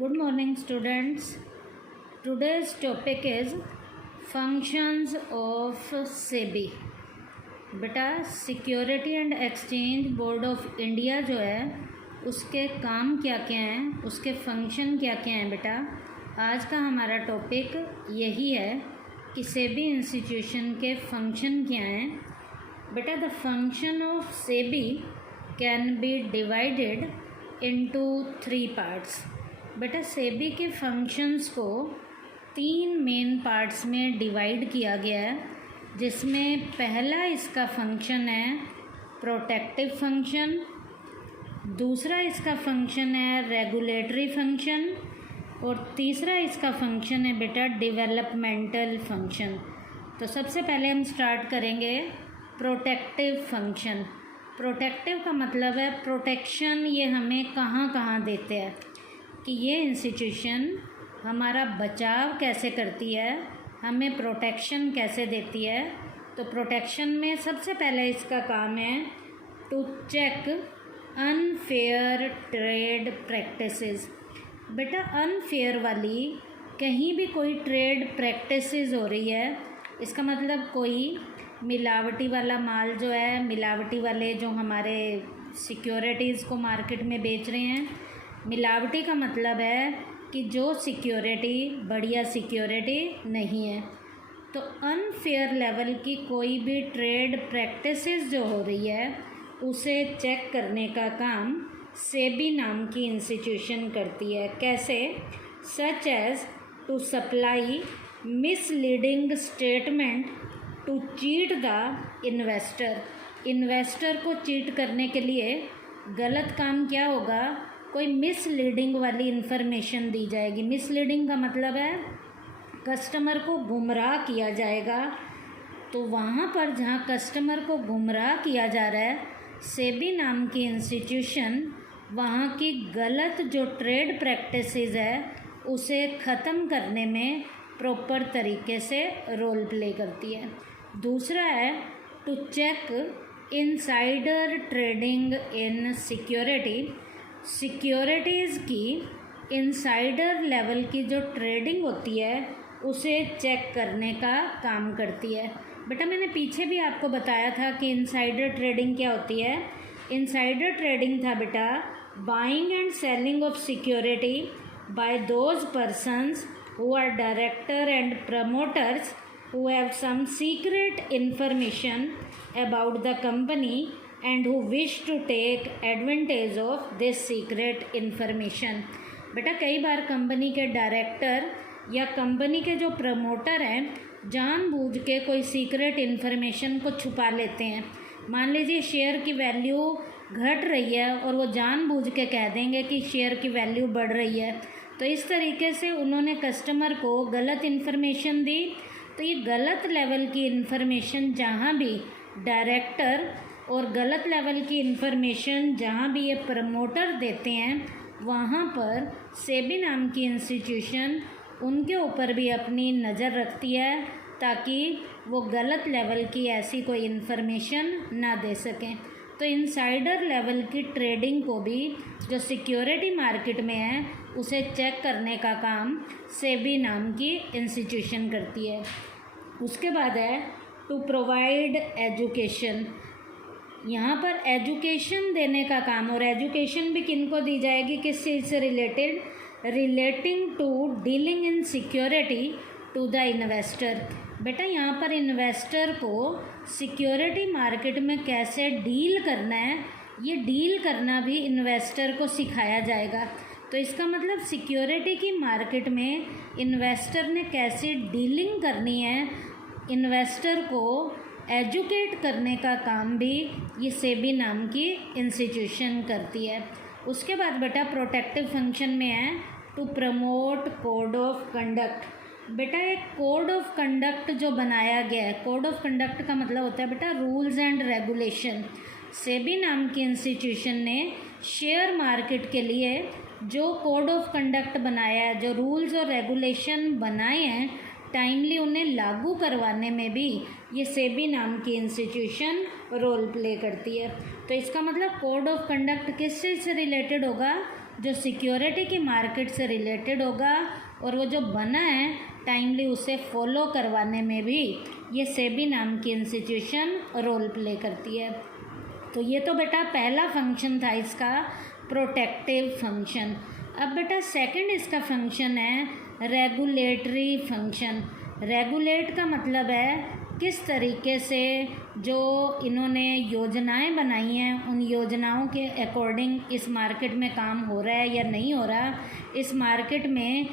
Good morning, students. Today's topic is functions of SEBI. बेटा security and exchange board of India जो है उसके काम क्या क्या हैं, उसके फंक्शन क्या क्या हैं। बेटा आज का हमारा टॉपिक यही है कि सेबी इंस्टीट्यूशन के फंक्शन क्या हैं। बेटा the function of SEBI can be divided into 3 parts. बेटा सेबी के फंक्शंस को 3 मेन पार्ट्स में डिवाइड किया गया है, जिसमें पहला इसका फंक्शन है प्रोटेक्टिव फंक्शन, दूसरा इसका फंक्शन है रेगुलेटरी फंक्शन और तीसरा इसका फंक्शन है बेटा डेवलपमेंटल फंक्शन। तो सबसे पहले हम स्टार्ट करेंगे प्रोटेक्टिव फंक्शन। प्रोटेक्टिव का मतलब है प्रोटेक्शन, ये हमें कहाँ कहाँ देते हैं कि ये इंस्टीट्यूशन हमारा बचाव कैसे करती है, हमें प्रोटेक्शन कैसे देती है। तो प्रोटेक्शन में सबसे पहले इसका काम है to check unfair trade practices. बेटा अनफेयर वाली कहीं भी कोई ट्रेड प्रैक्टिसेस हो रही है, इसका मतलब कोई मिलावटी वाला माल जो है, मिलावटी वाले जो हमारे सिक्योरिटीज़ को मार्केट में बेच रहे हैं। मिलावटी का मतलब है कि जो सिक्योरिटी बढ़िया सिक्योरिटी नहीं है। तो अनफेयर लेवल की कोई भी ट्रेड प्रैक्टिसेस जो हो रही है उसे चेक करने का काम सेबी नाम की इंस्टीट्यूशन करती है। कैसे? Such as to supply misleading statement to cheat the investor. Investor को चीट करने के लिए गलत काम क्या होगा? कोई मिसलीडिंग वाली इन्फॉर्मेशन दी जाएगी। मिसलीडिंग का मतलब है कस्टमर को गुमराह किया जाएगा। तो वहाँ पर जहाँ कस्टमर को गुमराह किया जा रहा है, सेबी नाम की इंस्टीट्यूशन वहाँ की गलत जो ट्रेड प्रैक्टिसेस है उसे ख़त्म करने में प्रॉपर तरीके से रोल प्ले करती है। दूसरा है to check insider trading in security. Securities की इनसाइडर लेवल की जो ट्रेडिंग होती है उसे चेक करने का काम करती है। बेटा मैंने पीछे भी आपको बताया था कि इनसाइडर ट्रेडिंग क्या होती है। इनसाइडर ट्रेडिंग था बेटा buying and selling of security by those persons who are director and promoters who have some secret information about the company and who wish to take advantage of this secret information। बेटा कई बार company के director या company के जो promoter हैं जानबूझ के कोई सीक्रेट इन्फॉर्मेशन को छुपा लेते हैं। मान लीजिए शेयर की वैल्यू घट रही है और वो जानबूझ के कह देंगे कि शेयर की वैल्यू बढ़ रही है। तो इस तरीके से उन्होंने कस्टमर को गलत इन्फॉर्मेशन दी। तो ये गलत लेवल की इन्फॉर्मेशन जहाँ भी डायरेक्टर और गलत लेवल की इन्फॉर्मेशन जहाँ भी ये प्रमोटर देते हैं, वहाँ पर सेबी नाम की इंस्टीट्यूशन उनके ऊपर भी अपनी नज़र रखती है ताकि वो गलत लेवल की ऐसी कोई इन्फॉर्मेशन ना दे सकें। तो इनसाइडर लेवल की ट्रेडिंग को भी जो सिक्योरिटी मार्केट में है उसे चेक करने का काम सेबी नाम की इंस्टीट्यूशन करती है। उसके बाद है टू प्रोवाइड एजुकेशन। यहाँ पर एजुकेशन देने का काम, और एजुकेशन भी किन को दी जाएगी, किस चीज़ से related? Relating to dealing in security to the investor. बेटा यहाँ पर इन्वेस्टर को सिक्योरिटी मार्केट में कैसे डील करना है, ये डील करना भी इन्वेस्टर को सिखाया जाएगा। तो इसका मतलब सिक्योरिटी की मार्केट में इन्वेस्टर ने कैसे डीलिंग करनी है, इन्वेस्टर को एजुकेट करने का काम भी ये सेबी नाम की इंस्टीट्यूशन करती है। उसके बाद बेटा प्रोटेक्टिव फंक्शन में है to promote code of conduct. बेटा एक कोड ऑफ कंडक्ट जो बनाया गया है, कोड ऑफ कंडक्ट का मतलब होता है बेटा रूल्स एंड रेगुलेशन। सेबी नाम की इंस्टीट्यूशन ने शेयर मार्केट के लिए जो कोड ऑफ कंडक्ट बनाया है, जो रूल्स और रेगुलेशन बनाए हैं, टाइमली उन्हें लागू करवाने में भी ये सेबी नाम की इंस्टीट्यूशन रोल प्ले करती है। तो इसका मतलब कोड ऑफ कंडक्ट किस चीज़ से रिलेटेड होगा? जो सिक्योरिटी की मार्केट से रिलेटेड होगा और वो जो बना है टाइमली उसे फॉलो करवाने में भी ये सेबी नाम की इंस्टीट्यूशन रोल प्ले करती है। तो ये तो बेटा पहला फंक्शन था इसका, प्रोटेक्टिव फंक्शन। अब बेटा सेकंड इसका फंक्शन है रेगुलेटरी फंक्शन। रेगुलेट का मतलब है किस तरीके से जो इन्होंने योजनाएं बनाई हैं उन योजनाओं के अकॉर्डिंग इस मार्केट में काम हो रहा है या नहीं हो रहा, इस मार्केट में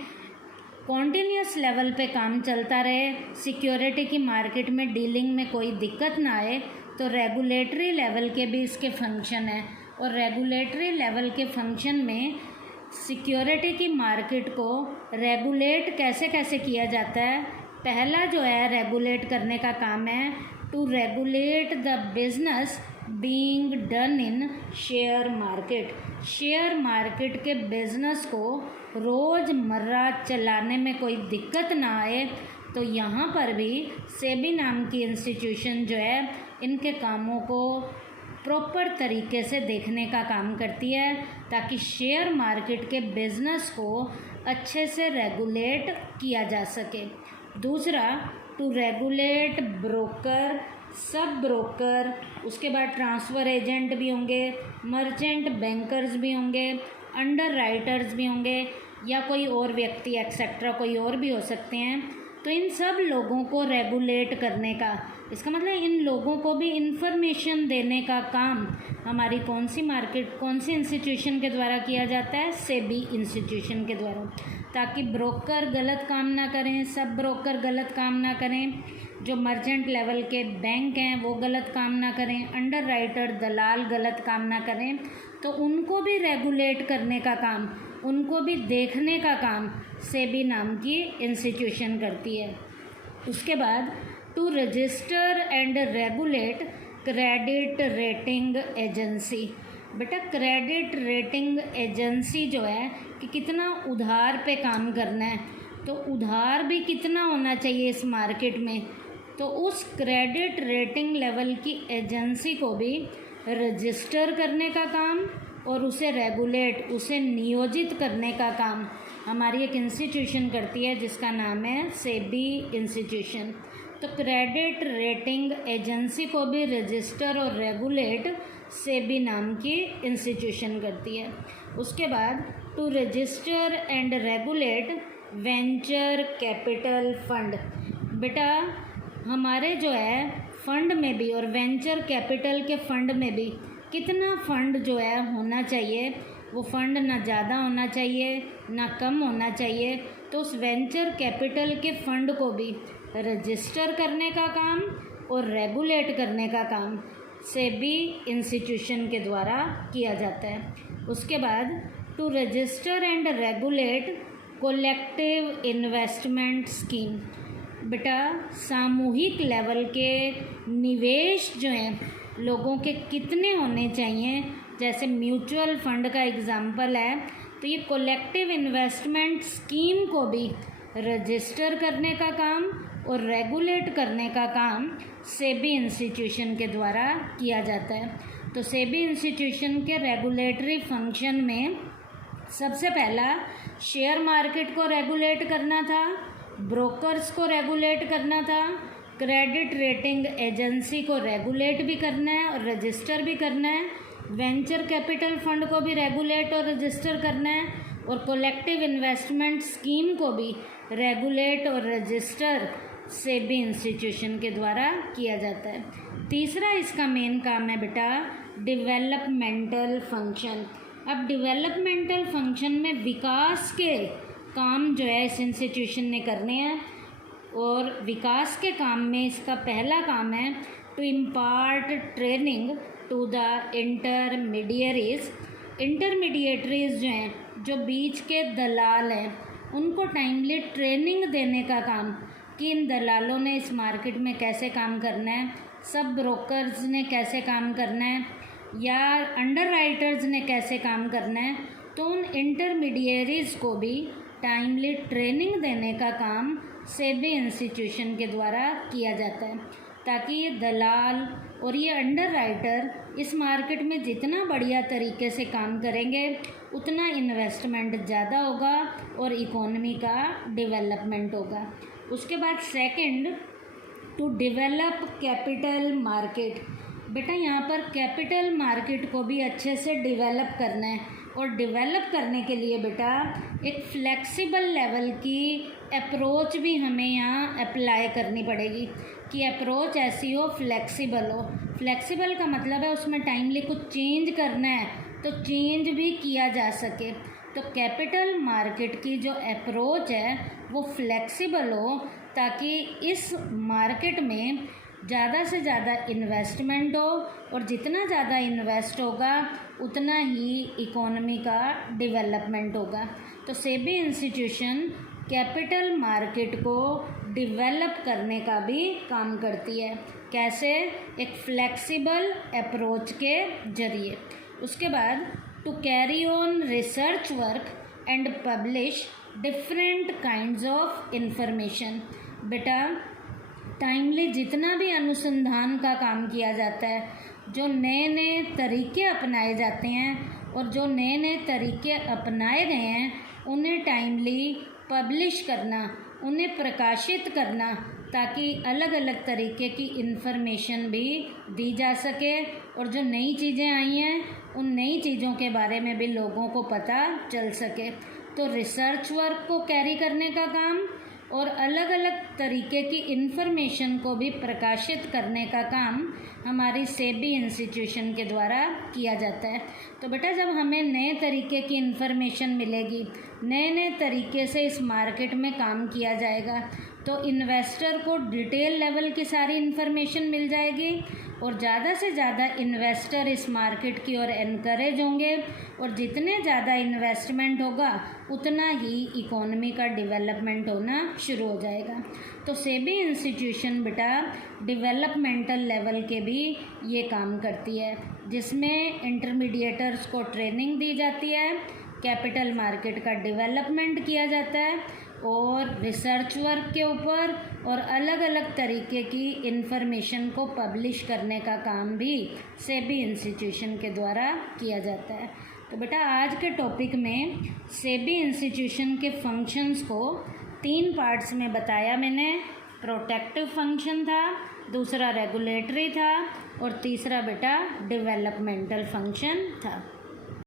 कॉन्टीन्यूस लेवल पे काम चलता रहे, सिक्योरिटी की मार्केट में डीलिंग में कोई दिक्कत ना आए। तो रेगुलेटरी लेवल के भी इसके फंक्शन हैं और रेगुलेटरी लेवल के फंक्शन में सिक्योरिटी की मार्केट को रेगुलेट कैसे कैसे किया जाता है। पहला जो है रेगुलेट करने का काम है to regulate the business being done in share market. Share market के बिजनेस को रोज़मर्रा चलाने में कोई दिक्कत ना आए, तो यहाँ पर भी सेबी नाम की इंस्टीट्यूशन जो है इनके कामों को प्रॉपर तरीके से देखने का काम करती है ताकि शेयर मार्केट के बिजनेस को अच्छे से रेगुलेट किया जा सके। दूसरा, to regulate broker, sub broker, उसके बाद ट्रांसफ़र एजेंट भी होंगे, मर्चेंट बैंकर्स भी होंगे, अंडर राइटर्स भी होंगे या कोई और व्यक्ति एक्सेट्रा कोई और भी हो सकते हैं। तो इन सब लोगों को रेगुलेट करने का, इसका मतलब इन लोगों को भी इंफॉर्मेशन देने का काम हमारी कौन सी मार्केट, कौन सी इंस्टीट्यूशन के द्वारा किया जाता है, सेबी इंस्टीट्यूशन के द्वारा, ताकि ब्रोकर गलत काम ना करें, सब ब्रोकर गलत काम ना करें, जो मर्चेंट लेवल के बैंक हैं वो गलत काम ना करें, अंडर राइटर दलाल गलत काम ना करें। तो उनको भी रेगुलेट करने का काम, उनको भी देखने का काम सेबी नाम की इंस्टीट्यूशन करती है। उसके बाद to register and regulate credit rating agency. बेटा क्रेडिट रेटिंग एजेंसी जो है कि कितना उधार पे काम करना है, तो उधार भी कितना होना चाहिए इस मार्केट में, तो उस क्रेडिट रेटिंग लेवल की एजेंसी को भी रजिस्टर करने का काम और उसे रेगुलेट, उसे नियोजित करने का काम हमारी एक इंस्टीट्यूशन करती है जिसका नाम है सेबी इंस्टीट्यूशन। तो क्रेडिट रेटिंग एजेंसी को भी रजिस्टर और रेगुलेट सेबी नाम की इंस्टीट्यूशन करती है। उसके बाद to register and regulate venture capital fund. बेटा हमारे जो है फंड में भी और वेंचर कैपिटल के फंड में भी कितना फंड जो है होना चाहिए, वो फंड ना ज़्यादा होना चाहिए ना कम होना चाहिए। तो उस वेंचर कैपिटल के फंड को भी रजिस्टर करने का काम और रेगुलेट करने का काम सेबी इंस्टीट्यूशन के द्वारा किया जाता है। उसके बाद to register and regulate collective investment scheme. बेटा सामूहिक लेवल के निवेश जो हैं लोगों के कितने होने चाहिए, जैसे म्यूचुअल फंड का एग्जाम्पल है, तो ये कलेक्टिव इन्वेस्टमेंट स्कीम को भी रजिस्टर करने का काम और रेगुलेट करने का काम सेबी इंस्टीट्यूशन के द्वारा किया जाता है। तो सेबी इंस्टीट्यूशन के रेगुलेटरी फंक्शन में सबसे पहला शेयर मार्केट को रेगुलेट करना था, ब्रोकर्स को रेगुलेट करना था, क्रेडिट रेटिंग एजेंसी को रेगुलेट भी करना है और रजिस्टर भी करना है, वेंचर कैपिटल फंड को भी रेगुलेट और रजिस्टर करना है और कलेक्टिव इन्वेस्टमेंट स्कीम को भी रेगुलेट और रजिस्टर सेबी इंस्टीट्यूशन के द्वारा किया जाता है। तीसरा इसका मेन काम है बेटा डेवलपमेंटल फंक्शन। अब डेवलपमेंटल फंक्शन में विकास के काम जो है इस इंस्टीट्यूशन ने करने हैं और विकास के काम में इसका पहला काम है to impart training to the intermediaries. Intermediaries जो हैं, जो बीच के दलाल हैं, उनको टाइमली ट्रेनिंग देने का काम कि इन दलालों ने इस मार्केट में कैसे काम करना है, सब ब्रोकर्स ने कैसे काम करना है या अंडर राइटर्स ने कैसे काम करना है। तो उन इंटरमीडियरीज को भी टाइमली ट्रेनिंग देने का काम सेबी इंस्टीट्यूशन के द्वारा किया जाता है। ताकि ये दलाल और ये अंडर राइटर इस मार्केट में जितना बढ़िया तरीके से काम करेंगे उतना इन्वेस्टमेंट ज़्यादा होगा और इकोनॉमी का डेवलपमेंट होगा। उसके बाद second, to develop capital market. बेटा यहाँ पर कैपिटल मार्केट को भी अच्छे से डेवलप करना है और डेवलप करने के लिए बेटा एक फ्लेक्सिबल लेवल की अप्रोच भी हमें यहाँ अप्लाई करनी पड़ेगी कि अप्रोच ऐसी हो, फ्लेक्सिबल हो। फ्लेक्सिबल का मतलब है उसमें टाइमली कुछ चेंज करना है तो चेंज भी किया जा सके। तो कैपिटल मार्केट की जो अप्रोच है वो फ्लेक्सिबल हो ताकि इस मार्केट में ज़्यादा से ज़्यादा इन्वेस्टमेंट हो और जितना ज़्यादा इन्वेस्ट होगा उतना ही इकोनॉमी का डेवलपमेंट होगा। तो सेबी इंस्टीट्यूशन कैपिटल मार्केट को डेवलप करने का भी काम करती है। कैसे? एक फ्लेक्सिबल अप्रोच के जरिए। उसके बाद to carry on research work and publish different kinds of information. बेटा टाइमली जितना भी अनुसंधान का काम किया जाता है, जो नए नए तरीके अपनाए जाते हैं और जो नए नए तरीके अपनाए गए हैं उन्हें टाइमली पब्लिश करना, उन्हें प्रकाशित करना ताकि अलग अलग तरीके की इन्फॉर्मेशन भी दी जा सके और जो नई चीज़ें आई हैं उन नई चीज़ों के बारे में भी लोगों को पता चल सके। तो रिसर्च वर्क को कैरी करने का काम और अलग अलग तरीके की इन्फॉर्मेशन को भी प्रकाशित करने का काम हमारी सेबी इंस्टीट्यूशन के द्वारा किया जाता है। तो बेटा जब हमें नए तरीके की इन्फॉर्मेशन मिलेगी, नए नए तरीके से इस मार्केट में काम किया जाएगा तो इन्वेस्टर को डिटेल लेवल की सारी इन्फॉर्मेशन मिल जाएगी और ज़्यादा से ज़्यादा इन्वेस्टर इस मार्केट की ओर एनकरेज होंगे और जितने ज़्यादा इन्वेस्टमेंट होगा उतना ही इकोनॉमी का डेवलपमेंट होना शुरू हो जाएगा। तो सेबी इंस्टीट्यूशन बेटा डेवलपमेंटल लेवल के भी ये काम करती है जिसमें इंटरमीडिएटर्स को ट्रेनिंग दी जाती है, कैपिटल मार्केट का डेवलपमेंट किया जाता है और रिसर्च वर्क के ऊपर और अलग अलग तरीके की इन्फॉर्मेशन को पब्लिश करने का काम भी सेबी इंस्टीट्यूशन के द्वारा किया जाता है। तो बेटा आज के टॉपिक में सेबी इंस्टीट्यूशन के फंक्शंस को 3 पार्ट्स में बताया मैंने। प्रोटेक्टिव फंक्शन था, दूसरा रेगुलेटरी था और तीसरा बेटा डेवलपमेंटल फंक्शन था।